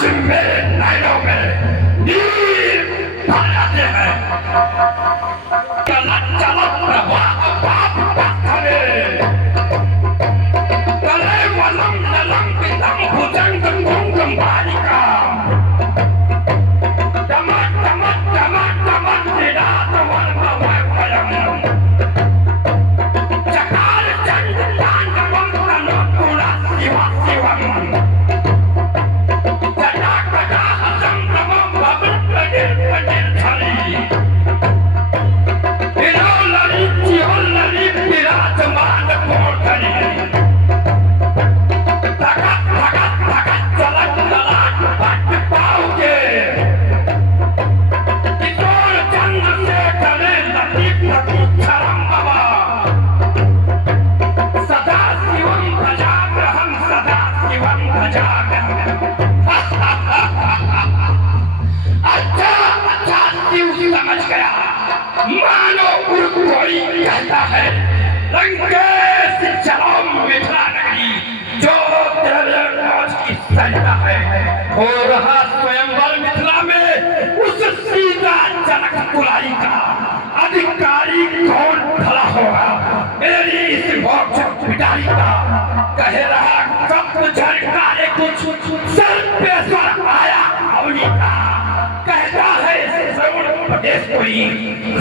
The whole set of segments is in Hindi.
आज मेरे नैनों में नीर भर आते हैं। चलत चलत प्रवाह बाप पत्थरे तले वलम नलम पितम भुजंग कुंगम बालिका दमक दमक दमक दमक निरात वर्म वयम चकार चंद तांडवम तनोतुला शिवा शिवम जटा कटा संभ्रमम बबल पदिर पदिर धरी इरोलरी चिहोलरी विराजमान कोठरी धगत धगत धगत चलत चलाट बट पाओगे किशोर चंद्रशेखर लतीफ लतीफ धर्म बाबा सदा शिवम भजाम्यहं सदा शिवम भजाम्यहं। अच्छा अच्छा शिव समझ गया। मानो कोई कहता है लंकेश चलो मिथिला नगरी जो तेरे मौज की सजदा है। हो रहा स्वयंवर मिथिला में उस सीता जनक कुलाई का अधिकारी कौन खड़ा होगा मेरी इस मोक्ष पिटाई का। कह रहा कब झरकारे कुछ सर पे स्वर आया अवनी का। कहता है श्रवण प्रदेश कोई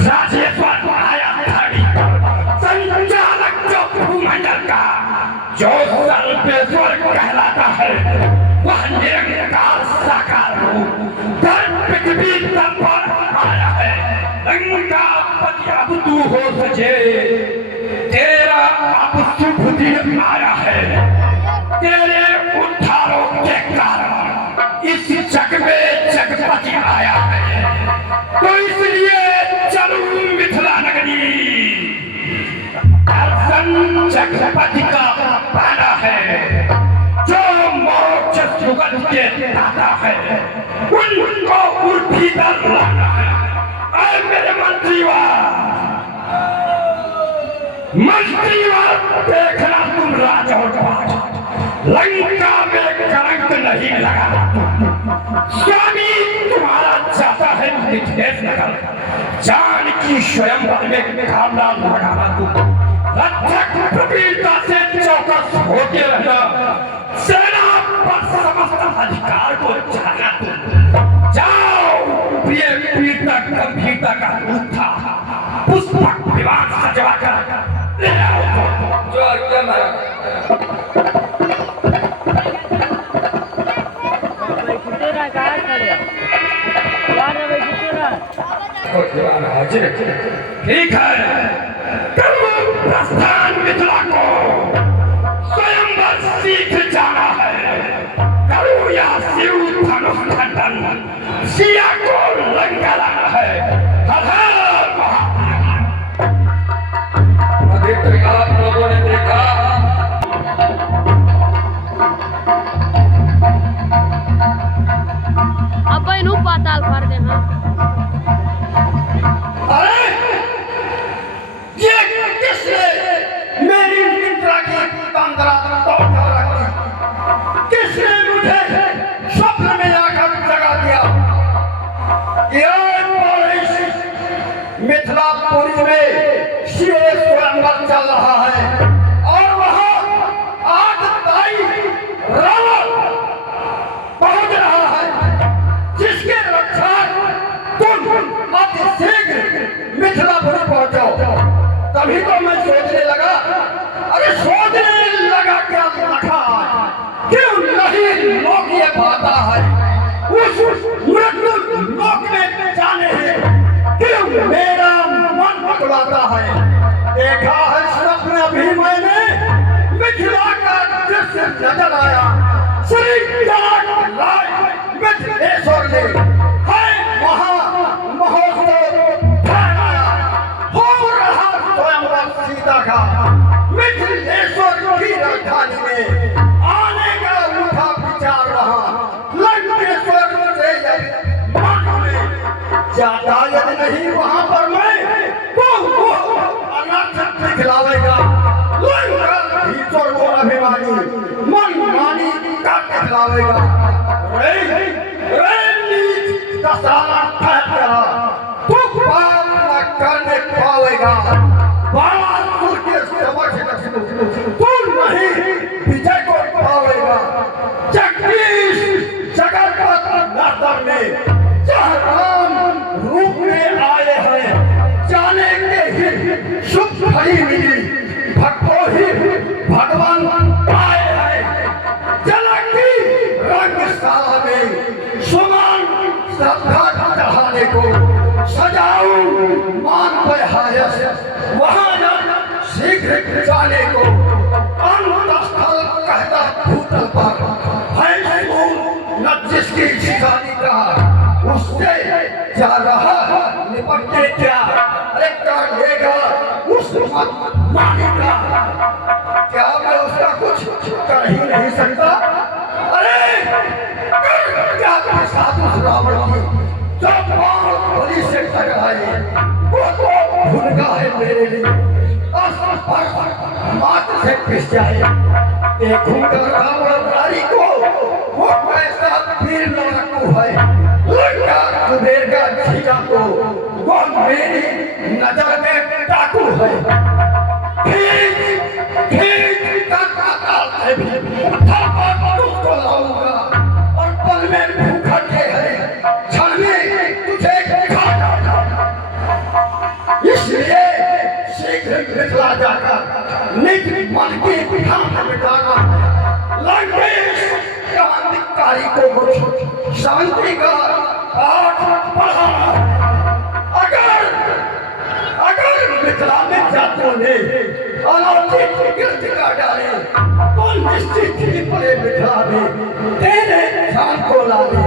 राजेश्वर आया धाड़ी का। संचालक जो भूमंडल का जो सर्वेश्वर कहलाता है वह निरंकार साकार रूप धर पृथ्वी तल पर आया है। लंका पति अब तू हो सके तेरा अब शुभ दिन आया है। तेरे उद्धारों के कारण इस जग में जगपति आया है। तो इसलिए चलूं मिथिला नगरी दर्शन जगपति का पाना है जो मोक्ष सुगंध के दाता है। उनको भीतर लाना है। अरे मेरे मंत्रीवार देखना तुम राजौट लंका में कलंक नहीं लगा। स्वामी तुम्हारा चाहता है मिथिलेश नगर जानकी स्वयंवर में कामना लगाना। तुम रक्षक प्रवीरता से चौकस होते रहना। सेना पर समस्त अधिकार को जाना। तुम जाओ प्रिय वीरता गंभीरता का रूप था पुष्पक विमान सजवा कर ले आओ। जो आज्ञा ठीक है प्रस्थान मिथिला को स्वयंवर सीख जाना है। करो या शिव धनुष खंडन सिया को लंका लाना है। हर हर महादेव। आप लोगों ने देखा अब इन्हू पाताल भर दे। हाँ अरे ये किसने मेरी मित्रा की तंद्रा तोड़ कर रखी। किसने मुझे स्वप्न में आकर जगा दिया। मिथिलापुरी में शिव स्वयंवर चल रहा है और वहां आज ताई रावण पहुंच रहा है जिसके रक्षक तुम अति शीघ्र मिथिलापुरी पहुंचो। तभी तो मैं सोचने लगा। अरे सोचने लगा क्या रखा क्यों नहीं लोग ये पाता है उस मृत्यु लोक में जाने क्यों मेरा मन बदलाता है। देखा है स्वप्न भी मैंने मिथिला का दृश्य नजर आया। श्री जनक राय मिथिलेश्वर ने है महोत्सव भरमाया। हो रहा स्वयंवर सीता का मिथिलेश्वर की राजधानी में आने का उठा विचार रहा। लंकेश्वर से जाता यदि नहीं वहां पर मैं तो अनर्थ दिखलावेगा। भीतर वो अभिमानी मन मानी का दिखलावेगा। तू पाप न करने पाएगा। बालासुर के समक्ष तू नहीं विजय को पाएगा। जगदीश जगत नर्तन में जहाँ राम रूप में आए हैं, जाने के ही शुभ घड़ी मिली, भक्तों ही भगवान आए हैं। जनक की रंगशाला में सुमन श्रद्धा चढ़ाने को सजाऊ मान पर हायस, वहां शीघ्र जाने को अंतस्थल कहता भूतल पर है न जिसकी शादी का उससे जा रहा निपटने क्या। अरे कर लेगा उस मालिक का, क्या मैं उसका कुछ कर ही नहीं सकता। अरे क्या के साथ उस रावण की जब बलि से टकराए वो तो भूलगा है मेरे लिए, मात्र से पिस जाए। देखूंगा रावण को वो कैसा वीर लड़ाकू है, लड़का कुबेर का झीका को वो मेरी नजर में डाकू है। ठीक है भी तुझको लाऊंगा और पल में भूखा के है क्षण में तुझे खा जाऊंगा। इसलिए शीघ्र मिथिला जाकर निज मन की ध्यान मिटाना, लंकेश क्रांतिकारी को कुछ शांति का पाठ पढ़ाना। अगर मिथिला में जातों ने अनौचित कृत्य कर डाले तो निश्चित ही पड़े मिथिला में तेरे ध्यान को लाने।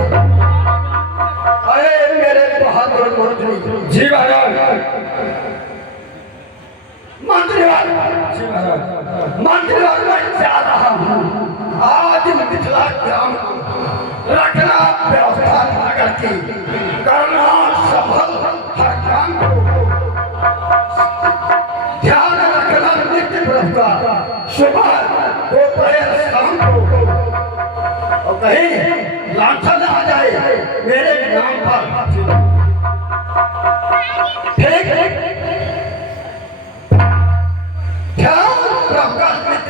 अरे मेरे बहादुर मंत्री जी महाराज, मंत्रीवर मैं जा रहा हूँ। आज मिथिला ग्राम रखना व्यवस्था नगर की, करना सफल हर काम को, ध्यान रखना नित्य व्रत का, सुबह दोपहर शाम को, और कहीं लांछन आ जाए मेरे नाम पर। ठीक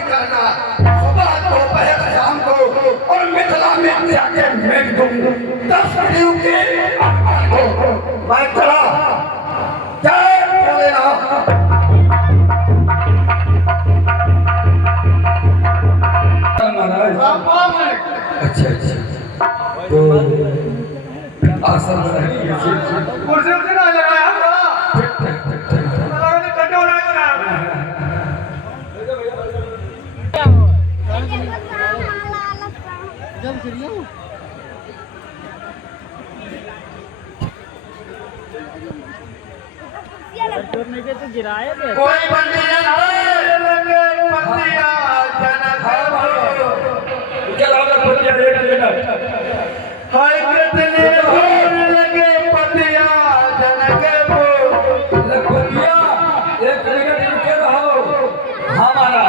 करना, सुबह दोपहर शाम को, और मिथिला में जाके मेघ दूंगा 10 दिनों के को मैं चला। जय भोलेनाथ। अच्छा अच्छा, तो आसन कुर्सी उसी ना लगाया तो गिराए कोई बंदिया लगे पतिया जनक चला पतिया एक मिनट हाय कितने भोर लगे पतिया जनक पतिया एक मिनट रुके रहो। हमारा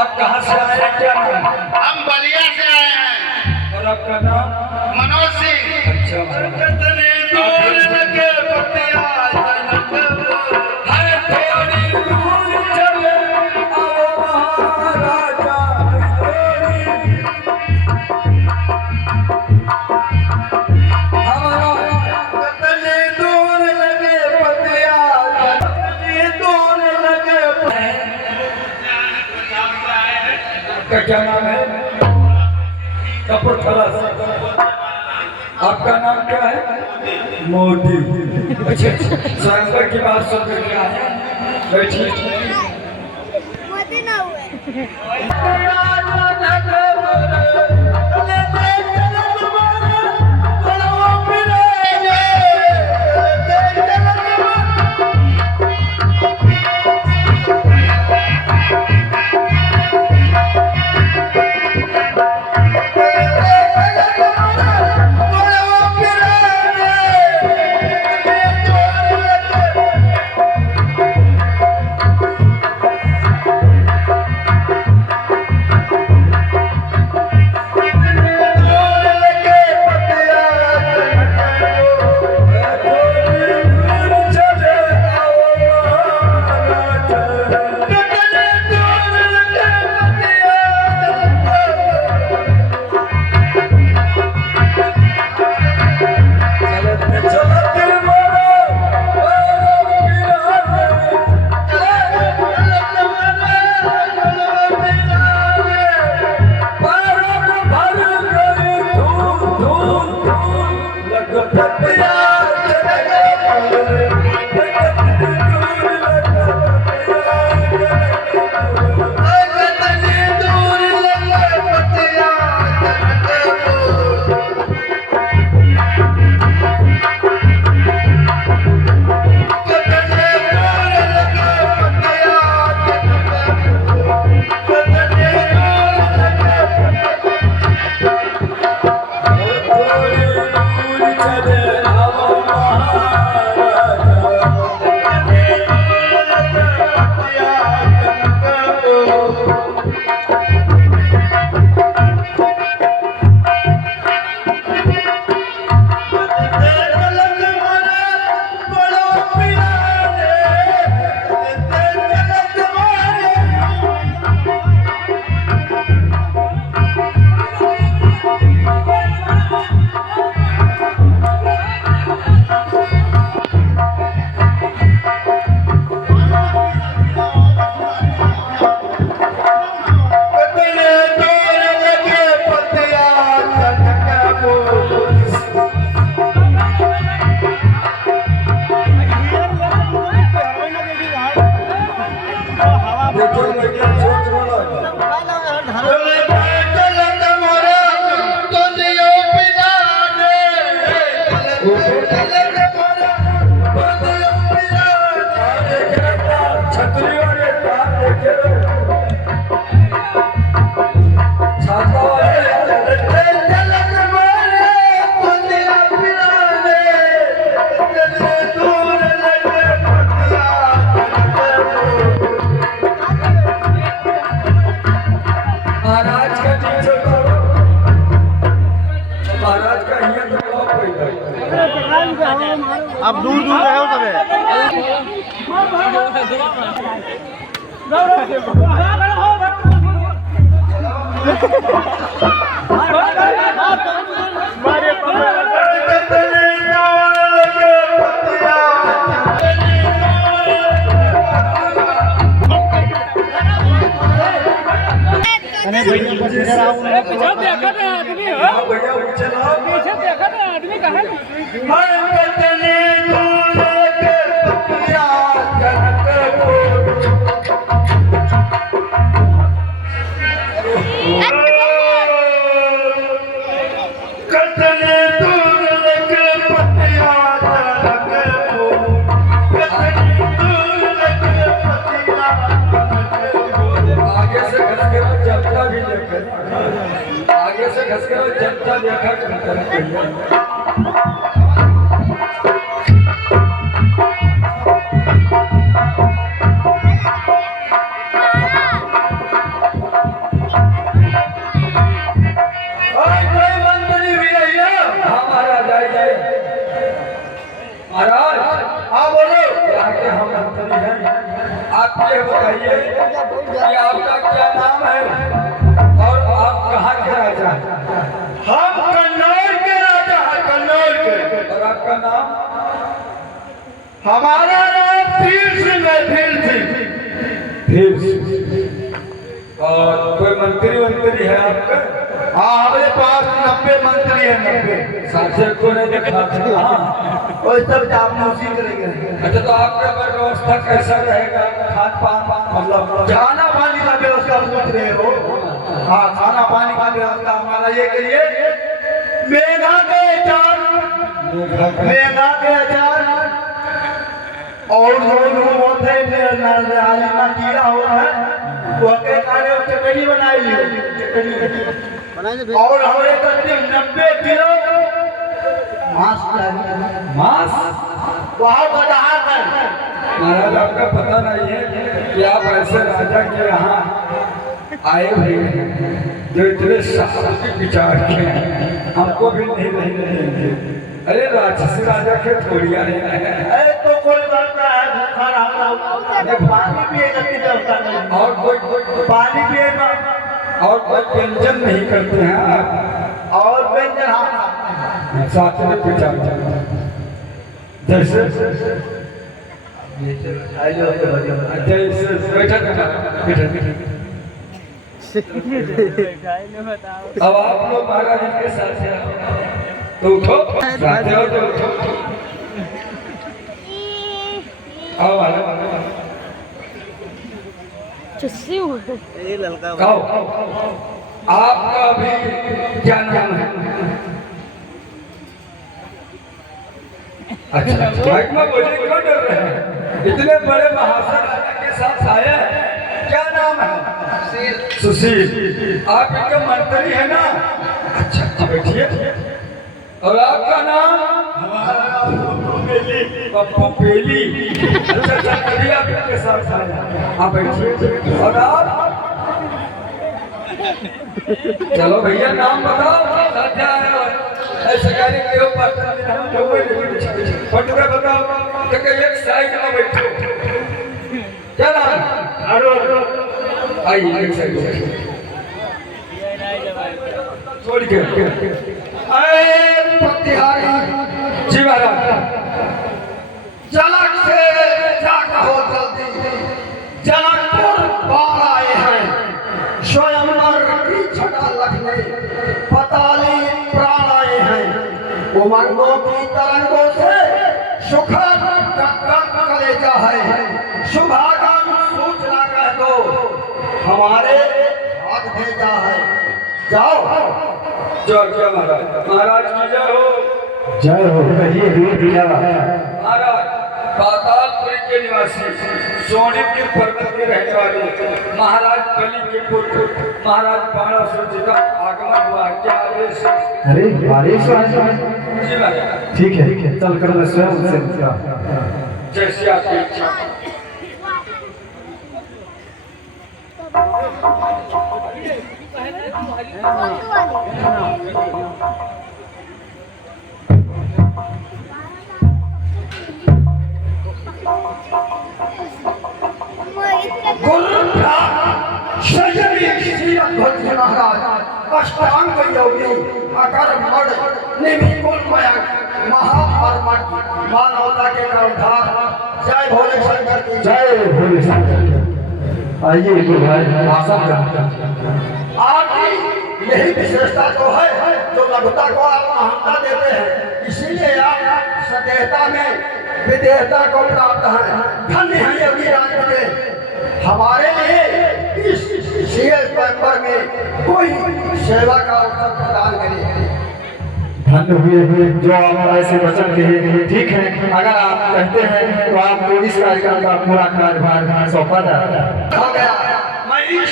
आप कहाँ से आए हैं, क्या नाम? हम बलिया से आए हैं। और आपका नाम? मनोज सिंह। अच्छा, कितने भोर लगे पतिया जनक है थोड़ी दूर चले आओ महाराजा हमारा। कितने दूर लगे पतिया, कितने दूर लगे आपका क्या नाम है? कपूरथला से। आपका नाम क्या है? मोदी। अच्छा, स्वयंवर की बात सुन कर क्या है? बैठिए। मोदी ना हुए। पीछे देखा था आदमी हो भैया चला पीछे देखा था आदमी कहाँ आगे से घस कर जनता देखा करता महाराज हाँ बोलो आगे हम मंत्री हैं आप ये बताइए कि आपका क्या नाम है और आप कहाँ के राजा हैं? हम कन्नौज के राजा हैं कन्नौज के। और आपका नाम? हमारा नाम भील सिंह है भील सिंह। और कोई मंत्री है आपका? हाँ हमारे पास 90 मंत्री है 90 शासक को नहीं देखा हाँ और सब चापलूसी करेंगे। अच्छा तो आपका व्यवस्था कैसा रहेगा खान पान मतलब खाना पानी का व्यवस्था पूछ रहे हो? हाँ खाना पानी का व्यवस्था हमारा ये करिए मेघा के अचार और कीड़ा हो है वो के कार्य चटनी बनाई और हमारे करीब 90 किलो मांस बहुत बाजार है। महाराज आपका पता नहीं है कि आप ऐसे राजा के यहाँ आए हुए हैं जो इतने साहसिक विचार के हैं हमको भी नहीं रहने देंगे। अरे राक्षसी राजा के थोड़ी आए अरे तो कोई बात ना है भूखा रहा पानी पिए और कोई पानी पिएगा और कोई व्यंजन नहीं करते हैं आप और व्यंजन हम साथ में पूछा जैसे अब आप लोग महाराज जी के साथ हैं तो उठो जाते हो तो उठो आओ ये लड़का आपका भी क्या नाम है? अच्छा माइक में बोलिए क्यों डर रहे हैं? इतने बड़े महाशय राजा के साथ आए हैं क्या नाम है? सुशील। आप इनके मंत्री है ना? अच्छा बैठिए। और आपका नाम? पप्पू पेली। अच्छा चलिए आप इनके साथ आए आप बैठिए। और आप? चलो भैया नाम बताओ क्या है ऐसे गाड़ी के ऊपर फोटो बताओ तो एक साइड में बैठो क्या नाम आइए एक साइड छोड़ के प्रतिहारी जी महाराज जनक से जाकर हो जल्दी जनकपुर बाढ़ आए हैं स्वयंवर की छटा लगने पताली प्राण आए हैं उमंगों की तरंगों से सुखद कलेजा है शुभागम सूचना कह दो हमारे हाथ भेजा है जाओ जय महाराज महाराज की जय हो कहिए महाराज पातालपुरी के निवासी सोनीपुर पर्वत के रहने वाले महाराज बलि के पुत्र महाराज बाणासुर जी का आगमन हुआ क्या आदेश? अरे आदेश जी महाराज ठीक है चल कर मैं स्वयं उनसे जैसे आपकी इच्छा। वो निर्मल निमिकुल मयंक महापर्वत मानवता के कर्णधार जय भोले शंकर की जय भोले शंकर। आइए गुरु भाई आसन का आपकी यही विशेषता जो है जो लघुता को आप महानता देते हैं, इसीलिए आप सदेहता में विदेहता को प्राप्त हैं। धन्य है ये वीरान बने हमारे लिए इस सीएस पेपर में कोई सेवा का अवसर प्रदान करे। धन्य हुए जो आप ऐसे वचन कहे। ठीक है, अगर आप कहते हैं तो आपको इस कार्यक्रम का पूरा कार्यभार सौंपा जाता है। हो गया, मैं इस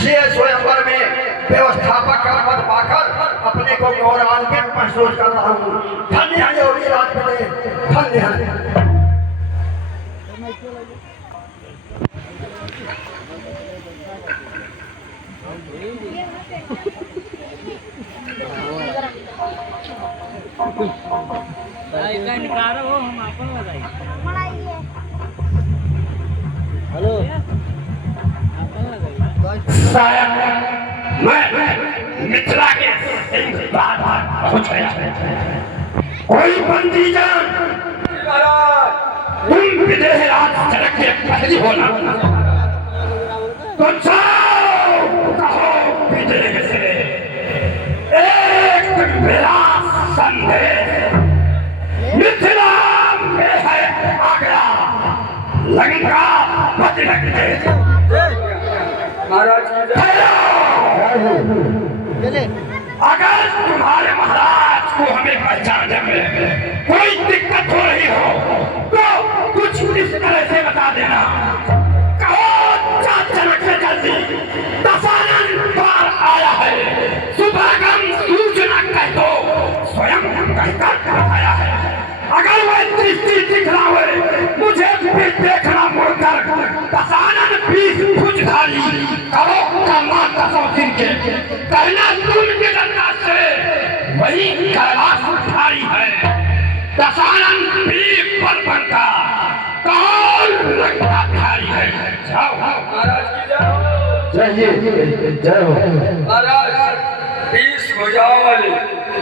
सीएस पेपर में व्यवस्थापक का पद पाकर अपने को गौरवान्वित महसूस कर रहा हूँ। धन्य है ये वीरान बने, धन्य है। निकालो हम अपन बताइए। हेलो शायद मैं मिथिला के सिंह बार पहुंच गया। कोई बंदी जान तुम विदेह राज सड़क के पहली होना तो जाओ कहो विदेह से एक मेरा संदेश मिथिला में है आगरा लंका बजरंग देश। महाराज अगर तुम्हारे महाराज को हमें पहचानने में कोई दिक्कत हो रही हो तो कुछ इस तरह से बता देना। कहो चाचनक से जल्दी दशानन द्वार आया है, सुभागम सूचना कह दो स्वयं कहकर बताया है। अगर वह दृष्टि दिखलावे मुझे भी देखना मुड़कर दशानन 20 भुजधारी करो कमा 10 दिन के कहना तुम जगन्नाथ से वही कैलाश उठारी है। दशानन 20 बलबन का कौन लंका धारी है। जाओ महाराज की जय जय जय हो। महाराज 20 भुजाओं वाले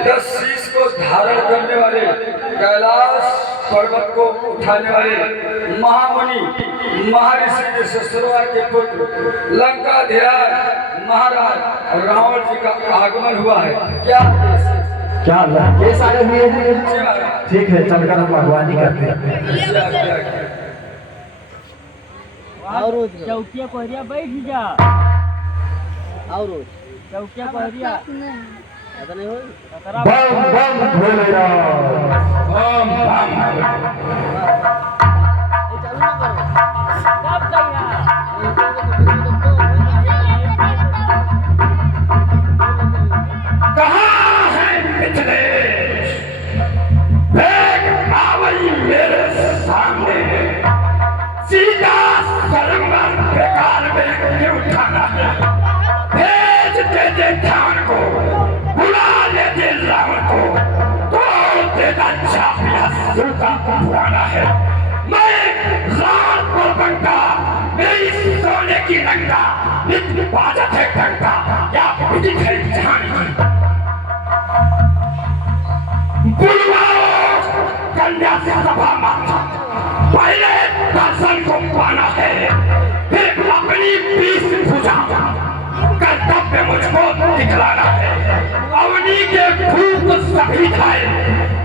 10 शीश को धारण करने वाले कैलाश पर्वत को उठाने वाले महामुनि महर्षि के ससुरवार के पुत्र लंकाधीराज महाराज रावण जी का आगमन हुआ है। क्या लंकेश आए हुए हैं? ठीक है, चलकर हम भगवानी करते हैं। और चौकिया पहरिया बैठ जा और चौकिया पहरिया ऐसा नहीं होई। बम बम भोलेनाथ। बम बम चालू ना करो कब कहाँ है मिथिलेश? देख आवई मेरे सामने सीधा सरंगर बेकार में क्यों उठाना है? भेज दे दे ध्यान को, बुला ले दे रावण को, तोड़ देगा चापिया सूखा पुराना है। मैं रात पर बंका मेरी सोने की लंका नित्य बाजत है टंका या विदित है जहान की। बुलवाओ कन्या से सभा माता, पहले दर्शन को पाना है, फिर अपनी 20 भुजा कर्तव्य मुझको दिखलाना है। अवनी के भूख सभी खाए,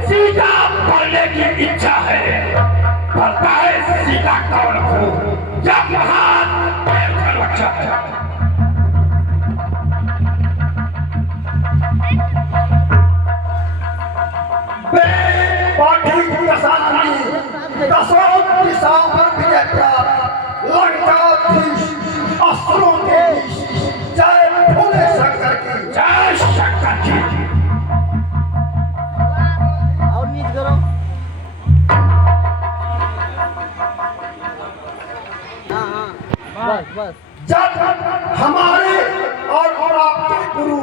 सीता पढ़ने की इच्छा है। पढ़ता है सीता कौन हो जब महान रक्षा है। दसों दिशाओं पर विजय प्राप्त लंकाधीश अस्त्रों के जय भोले शंकर की जय शंकर जी। और नीच करो। हाँ बस बस। जब हमारे और आपके गुरु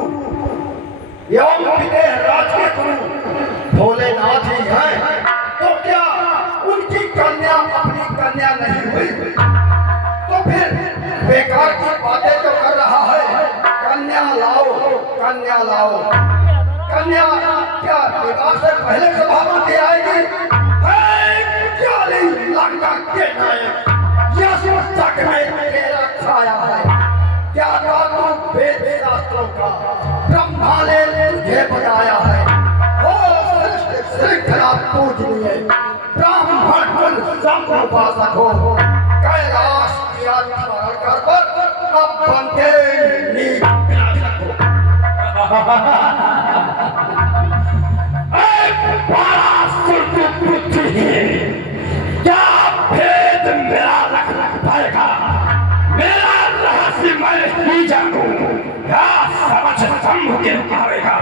एवं विदेह राज के गुरु भोलेनाथ ही हैं, तो क्या उनकी कन्या अपनी कन्या नहीं हुई? तो फिर बेकार की बातें तो कर रहा है। कन्या लाओ, कन्या लाओ। कन्या क्या विवाह से पहले सभापति आएगी? लंका के नायक यशोर तक में तेरा छाया है। क्या तू वेद शास्त्रों का ब्रह्मा ने तुझे बताया है? ओ श्रृंखला पूजनीय ब्राह्मण कुल संउपासक हो, कैलाश की यात्रा कर पर अब बनते नीच विनाशक हो। बड़ा सुरतु बुद्धि क्या भेद मेरा रख पाएगा? मेरा रहस्य मैं ही जानू, क्या समझ संभव के पाएगा?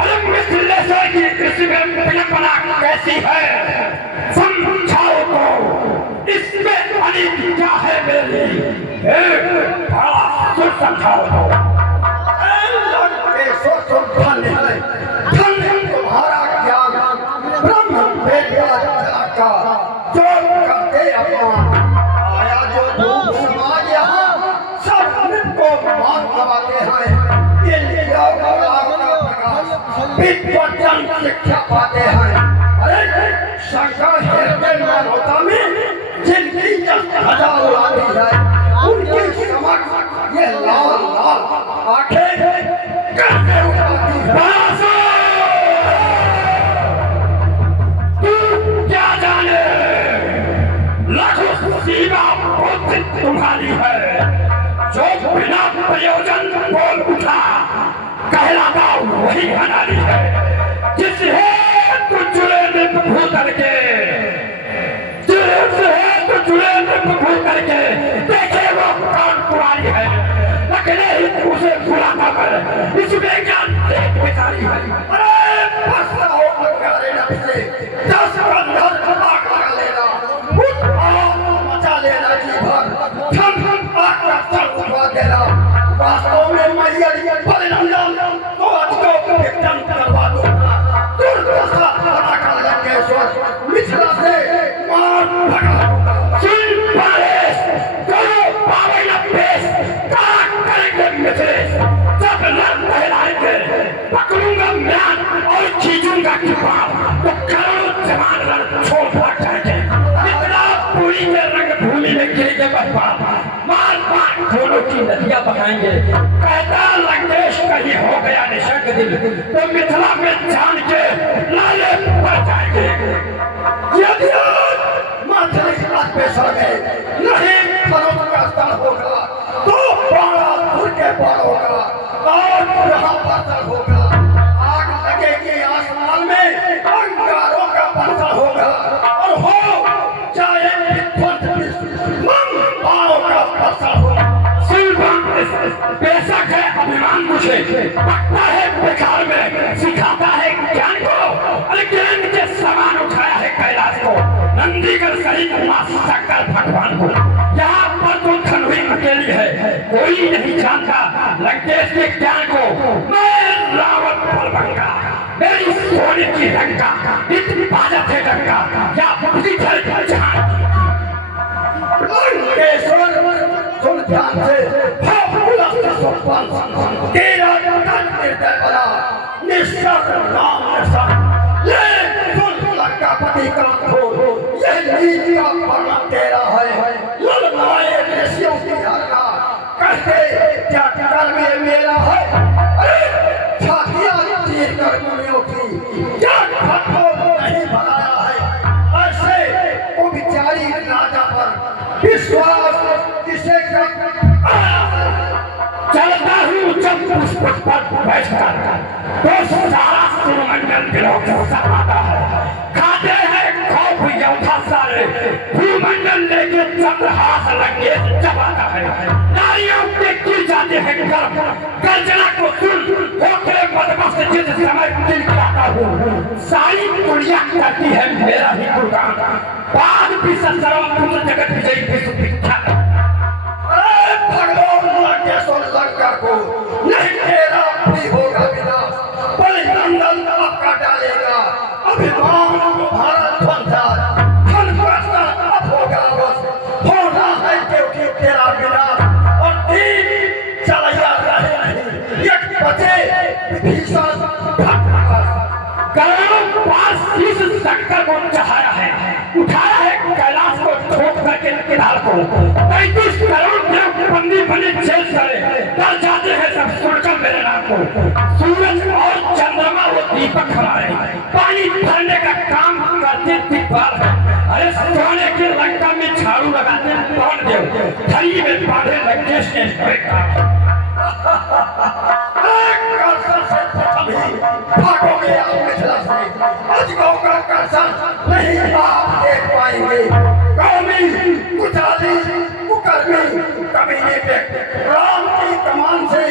अरे मिथिलेश्वर की कृषि में विडंबना कैसी है, समझाओ तो। इसमें अनित क्या है मेरी? बड़ा सुर समझाओ तो। धन्य है, धन्य तुम्हारा ज्ञान ब्रह्म वेद का जो करते अपमान। आया जो धूप समाज यहाँ सब को मान लगाते हैं। ये योग का प्रकाश विद्वजन शिक्षा पाते हैं। अरे शंकर हृदय मानवता में जिनकी ध्वजा उड़ाती है, उनकी समक्ष ये लाल लाल आंखें कैसे उठाती है? क्या जाने लघु सीमा बुद्धि तुम्हारी है, जो बिना प्रयोजन बोल उठा कहलाता वही हमारी है। जिस है तो जुड़े निपभू करके, जिस है तो जुड़े निपभू करके देखे वो कौन कुमारी है, लगने ही उसे बुलाता कर इसमें क्या देख बेचारी है। अरे फंसा हो अंगारे नफसे 10 बंधन आग लगा लेना, उठ आग मचा लेना जी भर, ठन आग का सर उठवा देना। वास्तव में मैया परिणंदन तो अटको विघटन करवा दो। दुर्दशा बना कर लंकेश्वर मिथिला से मार भगा दूंगा। सुन परेश, करो पावन अभ्येस, क्या करेंगे मिथिलेश? जब लड़ कहलाएंगे पकड़ूंगा म्यान और खींचूंगा किपार, तो करोड़ों जवान लड़ छोड़ भाग जाएंगे। इतना पूरी के रंग भूमि में गिरेंगे बर्बाद, मार मार दोनों की नदियां बहाएंगे। कहता लंकेश कहीं हो गया निशंक दिल, तो मिथिला में जान के लाले पड़ जाएंगे। यदि माथली पे सड़े नहीं फरों का स्थल होगा, तो बाणासुर के पार होगा और यहाँ पत्थर होगा। आग लगेगी आसमान में, अंगारों का पत्थर होगा और हो चाहे बाणों का पत्थर होगा। बेशक है अभिमान मुझे, पकता है बेकार में, सिखाता है ज्ञान को। अरे ज्ञान के समान उठाया है कैलाश को, नंदीगढ़ सहित मां शंकर भगवान को। यहाँ पर तो खनवी अकेली है, कोई नहीं जानता लंकेश के ज्ञान को। मैं रावण बलभंगा, मेरी सोने की लंका, इतनी बाजत है डंका, या बुद्धि चल जहां लंकेश्वर सुन ध्यान से, तेरा निर्दय बना निश्चर नाम निश्चर। ये सुन लंकापति का खोल, ये नीच का पर्वत तेरा है। ललनाए ऋषियों की हरका कहते क्या कर्म ये मेरा है। अरे छातियां चीर कर मुनियों की क्या खत्म नहीं बनाया है। ऐसे वो बिचारी राजा पर विश्वास किसे चलता हूँ जब पुष्प पर बैठकर, तो सारा सुरमंडल विलोक समाता है। खाते हैं खौफ योद्धा सारे, भूमंडल लेके चंद्रहास लंगे चबाता है। नारियों के गिर जाते हैं गर्भ, गर्जना को सुन होकर मदमस्त जिस समय दिल कराता हूँ। सारी दुनिया करती है मेरा ही गुणगान, बाद भी सर्वपुत्र जगत विजयी विश्व विख्यात। भगवान लंकेश्वर लंका को नहीं तेरा भी होगा विनाश। परिणंदन आपका डालेगा अभिमान भारत ध्वंसा, धन प्रश्न अब होगा बस होना है क्योंकि तेरा विनाश। और तीन चलैया रहे नहीं, एक बचे विभीषण करोड़ों बार शीश शंकर को चढ़ाया है, उठाया है कैलाश को ठोक करके किनार को। 35 करोड़ देव बंदी बने जेल करे, डर जाते हैं सब सुनकर मेरे नाम को। सूरज और चंद्रमा वो दीपक हमारे, पानी भरने का काम करते दिखभाल है। अरे सोने की लंका में झाड़ू लगाते कौन देव, थली में बांधे लंकेश ने भागोगे आप मिथिला से, अजगों का कर्षण नहीं आप देख पाएंगे। कौमी, कुचाली, कुकर्मी, कमीने पे राम की कमान से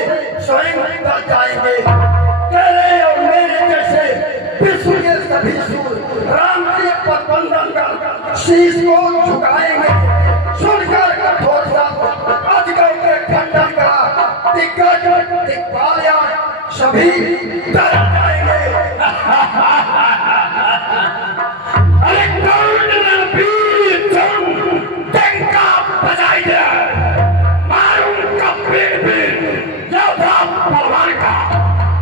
स्वयं निकल जाएंगे। तेरे और मेरे जैसे विश्व के सभी सूर राम के पर बंधन कर शीश को झुकाएंगे। सुनकर कठोर शब्द अजगों के खंडन का दिग्गज दिग्पालिया सभी डर जाएंगे। अरे कौन रणबीर तुम डंका बजाई दे, मारूंगा पेड़ योद्धा पहलवान का,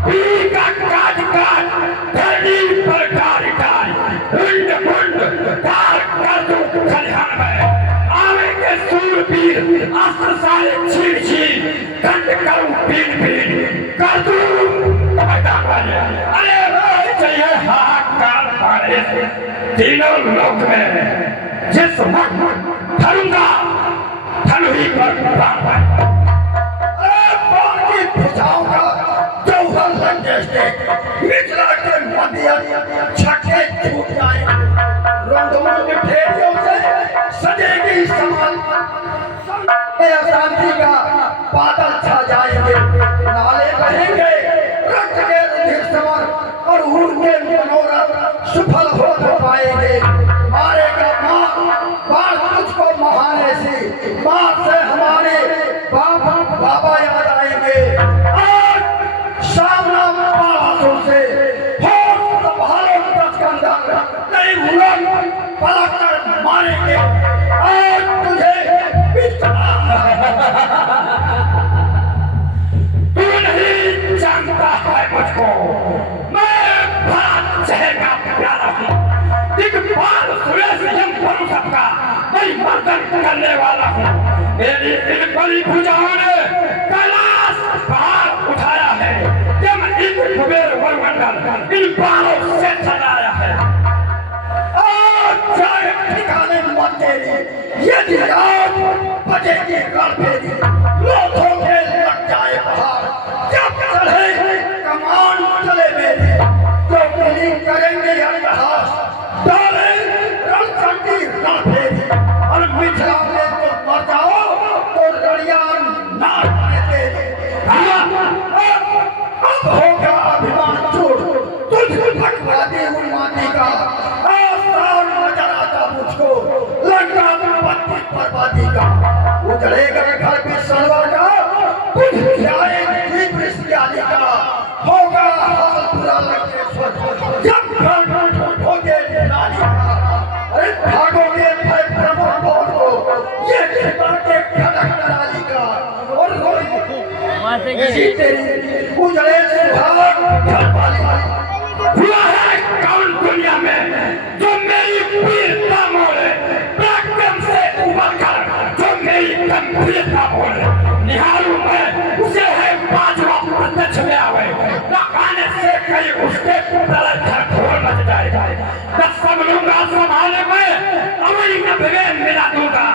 पी का काट काट धरती पर डाल डाल, मुंड मुंड डाल कर दूं खलिहान में। आवेंगे सूरवीर अस्त्र सारे छीन छीन, दंड करूं पीन पीन कर दूं मैदान में। अरे रोज चाहिए हाहाकार मारे तीनों लोक में, जिस वक्त धरूंगा धनु ही पर प्राण। बाण की भुजाओं का जौहर लंकेश देख मिथिला के मध्य छक्के छूट जाएंगे। रोंदों के ढेरियों से सजेगी समाज, अशांति का बादल छा जाएंगे। नाले बहेंगे रक्त के रुधिर समर, और उनके मनोरथ सफल हो न पाएंगे। मारेगा माँ बाण तुझको महाने से, माँ से हमारे बाबा याद आएंगे। आज सामना बातों से होश संभालो दस्कंदर, नहीं भूलो पलक कर मारेंगे आज तुझे। तू नहीं जानता है मुझको, मैं भला चहेगा प्यारा हूँ। दिग्पाल सुरेश यम बनु सबका मैं मर्दन करने वाला हूँ। मेरी इन बड़ी भुजाओं ने कैलाश पहाड़ उठाया है, यम इंद्र कुबेर वरुण इन बाणों से सजाया है। आज जाए ठिकाने मत तेरी, यदि आज बजेगी रणभेरी, लोथों के लग जाए पहाड़। जब चढ़े कमान चले मेरी, तो मिली करेंगे अट्टहास, डाले रणचंडी रणभेरी। और मिथिला में तो मर जाओ तो लड़िया ना तेरी। अब होगा अभिमान चोट तुझ भटका दे उन्मादी का। आसान नजर आता मुझको लंका पत्ती बर्बादी का। उजड़ेगा घर भी सरवर का, कुछ जाएगी वृष्टि का। होगा हाल बुरा लंकेश्वर जब घर ढूंढोगे नारी का। अरे भागोगे भय प्रमुख कौन को, ये खिला के खड़क नाली का। और रोई तेरी उजड़े सुहाग घर वाली। हुआ है कौन दुनिया में जो मेरी वीरता मोड़े, पराक्रम से उबर कर जो मेरी गंभीरता बोले। निहारू मैं उसे है बाजवा प्रत्यक्ष में आवे, न आने से कहीं उसके तरह झड़फोड़ मच जाएगा। न संभलूंगा संभाले में, अवरी न विवेक मिला दूंगा।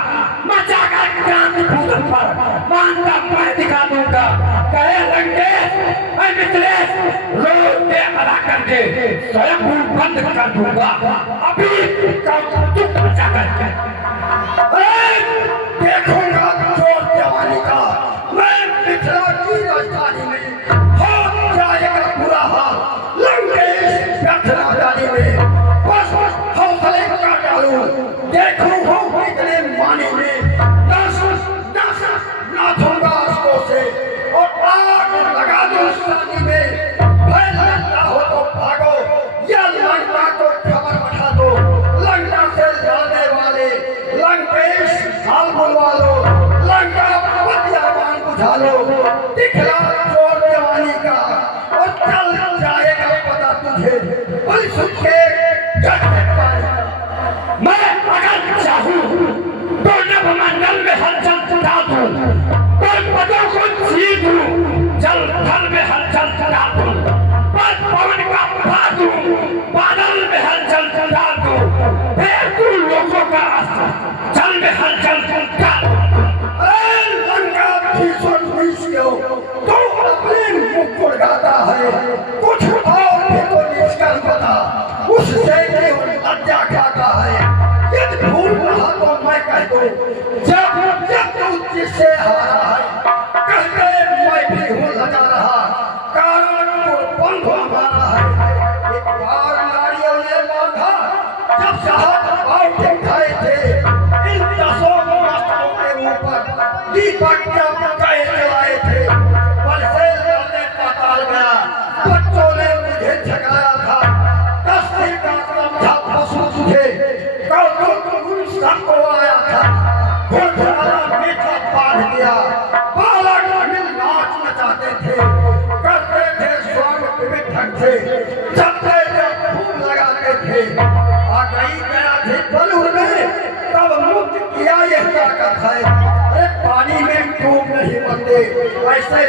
मचाकर क्रांति भूतल पर मानता मैं दिखा दूंगा। कहे लंकेश मैं मिथिलेश रोड के अदा करके स्वयं बंद कर दूंगा। अभी कौतुक मचा करके देखूंगा जोर जवानी का मैं मिथिला की राजधानी में। हो जाएगा बुरा हाल लंकेश व्यर्थना जाने में। बस हौसले का डालू देखूं हो कितने माने में। नाथूंगा उसको से और आग लगा दूं शादी में। भय लगता हो तो भागो या लंका को खबर पठा दो। लंका से लड़ने वाले परिशुद्ध के जगत पाएगा। मैं अगर चाहूं तो नभमंडल में हलचल चला दूं, पर्वतों को चीर दूं, जल थल में हलचल चला दूं, पवन का उठा दूं, बादल में हलचल चला दूं, फिर तू लोगों का अस्त्र जल में हलचल चला दूं। लंका भीषण विष्णु तू अपने मुकुट गाता है, कुछ और भी तो निष्कर्ष बता, उससे केवल लज्जा खाता है। यदि भूल रहा तो मैं कह दूं, जब जब तू जिससे हारा है, कहते मैं भी हूँ लगा रहा, कारण तो बंध हमारा है। एक बार नारियों ने बांधा, जब साहब बाव दिखाए थे, इन 10 रास्तों के ऊपर दीपक जब गए जलाए थे, बल से लड़ने पाताल गया, बच्चों ने मुझे झगड़ाया था, 10 दिन का समझा पशु तुझे, कौतुक उन सबको आया था, घुड़सवारा मीठा बांध दिया, बालक मिल नाच नचाते थे, करते थे स्वागत विठक से, जबते जब फूल लगाते थे, आ गई गया थी बलूर में, तब मुक्त किया यह ताकत है। अरे पानी में डूब नहीं बनते, ऐसे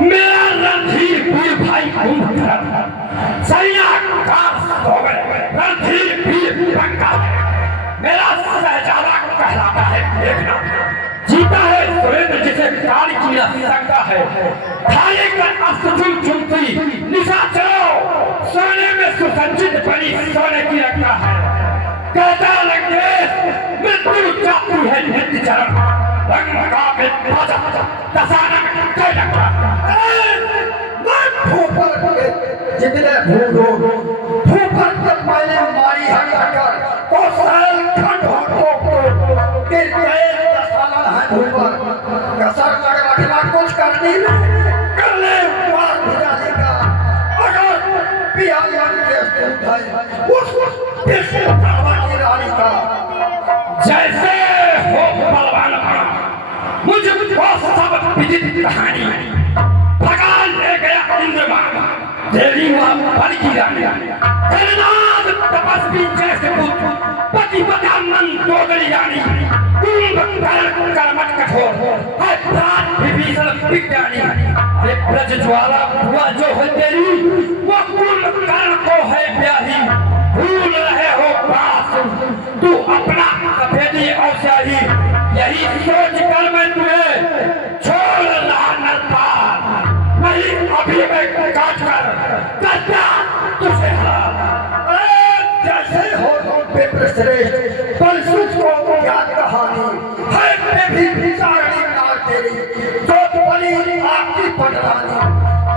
मेरा रणधीर वीर भाई कुंभकर्ण सैया काश हो गए, रणधीर वीर बंगा मेरा सहजादा कहलाता है। देखना जीता है सुरेंद्र जिसे काल की सकता है, थाली का अस्त्र चुनती निशा चलो, सोने में सुसज्जित बनी सोने की रखता है, कहता लंकेश मृत्यु चाहती है नित्य चरण, रंग का बाजा दशानन कह लगता जितने भूलो भूपर जब मैंने मारी हटाकर तो साल खंड होठों को गिर गए दशानन है भूपर, कसर तक रखना कुछ करनी कर ले मार भिजाने का, अगर पिया के दूध है उस किसी की रानी का। जैसे हो बलवान बना मुझको सब विदित कहानी, भगा ले गया इंद्रमान तेरी मां बल की रानी, हरनाथ तपस्वी जैसे पुत्र पति पता मन दोगली रानी, कुंभकर्ण कर्मठ कठोर है प्राण विभीषण विज्ञानी, अरे ब्रज ज्वाला हुआ जो है तेरी वो कुंभकर्ण को है ब्याही, भूल रहे हो पास तू अपना सफेदी और स्याही, यही सोच कर मैं तुम्हें छोड़ रहा नरपाल, नहीं अभी मैं काट कर करता तुझे हरा। जैसे हो श्रेष्ठ परशुत को क्या कहानी है, भी विचारणी नार तेरी जो बनी आपकी पटरानी,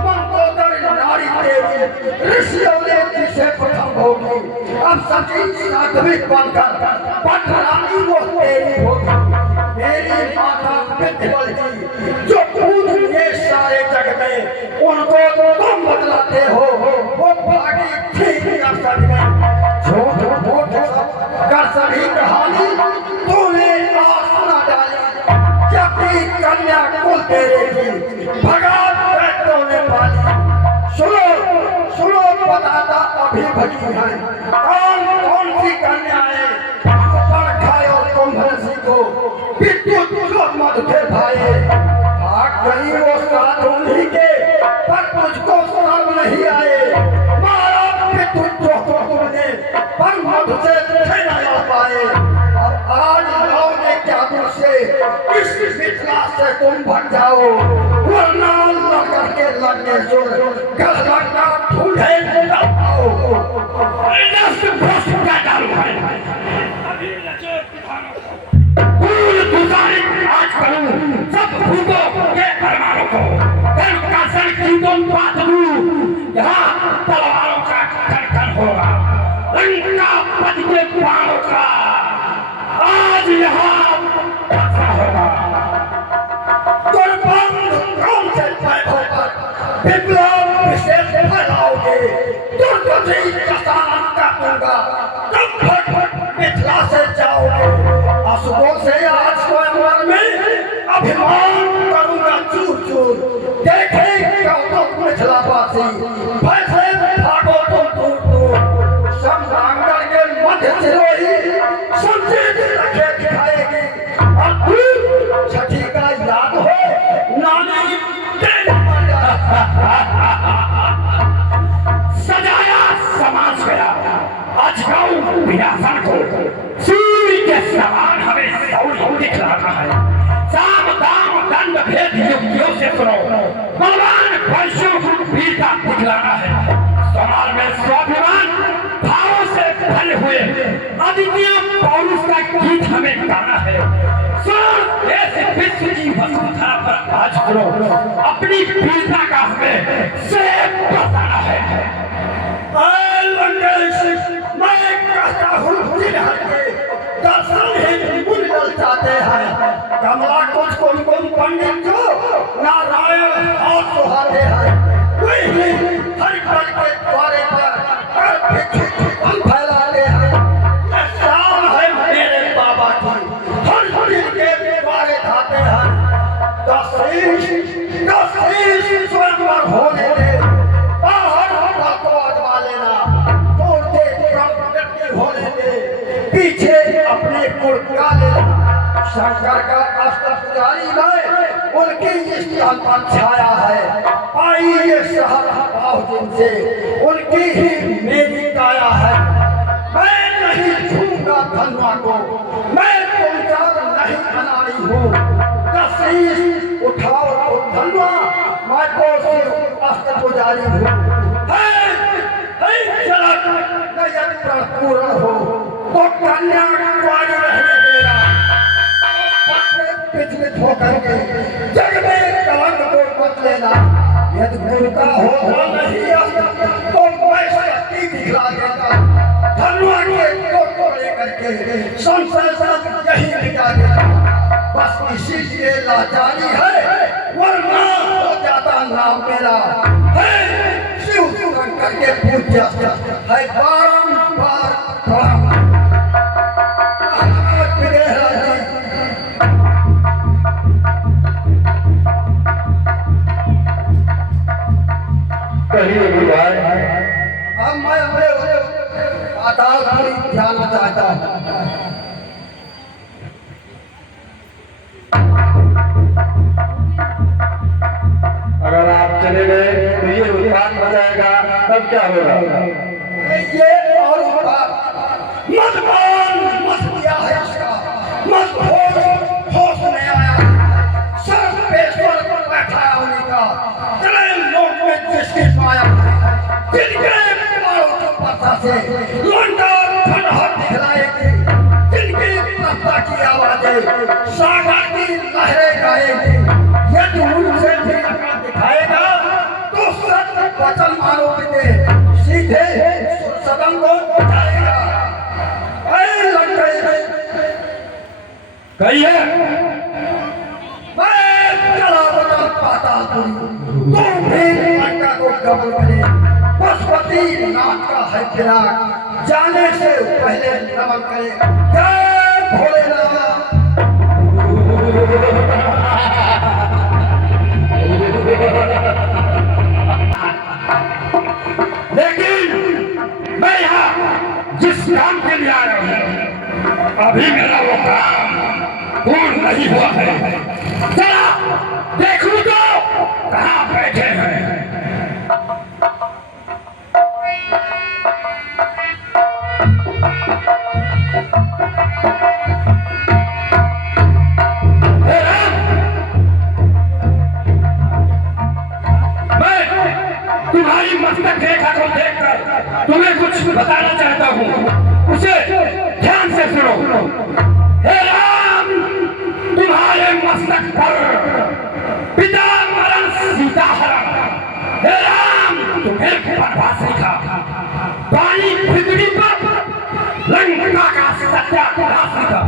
मंगोदर नारी तेरी ऋषियों ने जिसे प्रथम होगी, अब सची साध्वी बनकर पटरानी वो तेरी होगी। मेरी माता विद्यबल की जो पूज ये सारे जग में, उनको तुम बदलाते हो, वो भागी ठीक कर सकते, झूठ मूठ कर सभी कहानी, तूने आस न डाली, जबकि कन्या कुल तेरे की भगा बैठों ने पाली। सुनो सुनो बताता अभी भगी है, कौन कौन सी कन्याएं खाए और कुंभरसी को विद्युत मत थे भाई, भाग गई वो साथ उन्हीं के, पर तुझको शर्म नहीं आए, मारा विद्युत को तुमने पर मत से न ला पाए। अब आज लौटे क्या मुझसे इस मिथिला से तुम भग जाओ, वरना लड़ करके लड़ने जोर कर लगना ढूंढे आज करूं सब भूतों के अरमानों को, कर्कशन की तुम बात दूं, यहाँ तलवारों का खनखन होगा, लंका पति के प्राणों का आज यहाँ ऐसा होगा। कौन से पैसों पर विप्लव विशेष फैलाओगे, दुर्गति कसान का दूंगा, तब फट मिथिला से जाओगे, अशुभों से आज स्वयंवर में अभिमान करूंगा चूर चूर, देखे मिथिलावासी, फैसले आज सुनो, अपनी वीरता का हमें सेब बताना है। लंकेश, मैं कहता हूँ जिन्हर के दर्शन ही बुलबुल चाहते हैं, कमला कुछ कुमकुम पंडित जो नारायण हाथ सुहाते हैं, वही हर पल के द्वारे पर फल फैलाते हैं। ये शान है मेरे बाबा की, हर दिल के द्वारे खाते हैं। दशीष स्वयं होने दे, बाहर को अजमा लेना, तोड़ दे व्यक्ति होने दे, पीछे अपने कुल का लेना। शंकर का अस्त्र पुजारी में उनकी स्थान पर छाया है, आई ये शहर पाओ जिनसे उनकी ही मेरी काया है। मैं नहीं छूंगा धनवा को, मैं पहुंचा नहीं अनाड़ी हूँ। दशीष उठाओ तो धनवा, मैं तो सिर्फ अस्त्र पुजारी हूँ। पूर्ण हो तो कन्या कुंवारी रहने देना, विचलित होकर के जग में कलंक को मत लेना। यदि गुरु का होता नहीं तो मैं शक्ति दिखला देता, धनवा के कोट को लेकर के संसार यही मिटा देता। बस इसीलिए लाचारी है, वरना हो जाता नाम मेरा है शिव शंकर के पूज्य है बारंबार प्रणाम। अब मैं अपने पातालपुरी जाना चाहता हूँ। अगर आप चले गए तो ये उत्पाद बचाएगा, तब क्या होगा? ये और मत किया है इसका, मत होश में आया, सर पेशवर पर बैठा है उनका, चले लोग में जिसकी माया है, जिनके पारों के पत्ता से लंका खंडहर दिखलाएगी, जिनकी तख्ता की आवाजें सागर की लहरें गाएगी। यदि उनसे भी अकल दिखाएगा तो सत्य वचन मानोगे, सीधे सदन को जाएगा। कहिए, मैं चला वचन पातालपुरी, तुम भी लंका को कबूल करे। पशुपति नाथ का है फिराक, जाने से पहले नमन करे। जय भोलेनाथ। लेकिन मैं यहाँ जिस काम के लिए आ रहा हूँ, अभी मेरा वो काम पूर्ण नहीं हुआ है। जरा देखूं तो कहाँ बैठे हैं। तुम्हारी मस्तक रेखा को देखकर तुम्हें कुछ बताना चाहता हूँ, उसे ध्यान से सुनो। हे राम, तुम्हारे मस्तक पर पिता मरण सीता हरण। हे राम, तुम्हें वनवास लिखा, पानी पृथ्वी पर लंका का सत्यानाश लिखा।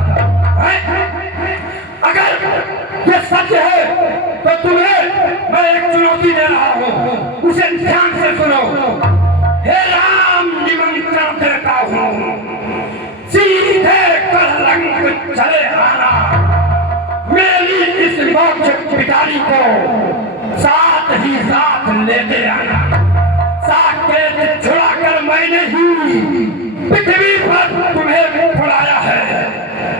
अगर ये सच है तो तुम्हें मैं एक चुनौती दे रहा हूँ, उसे ध्यान से सुनो। हे राम, निमंत्रण देता हूँ, सीधे कलंक चले आना, मेरी इस मोक्ष पिटारी को साथ ही साथ लेते आना। साकेत छुड़ाकर मैंने ही पृथ्वी पर तुम्हें फुलाया है,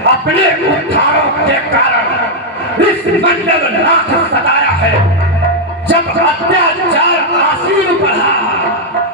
अपने उत्थानों के कारण इस मंडल नाथ सताया है। जब अत्याचार आसीन बढ़ा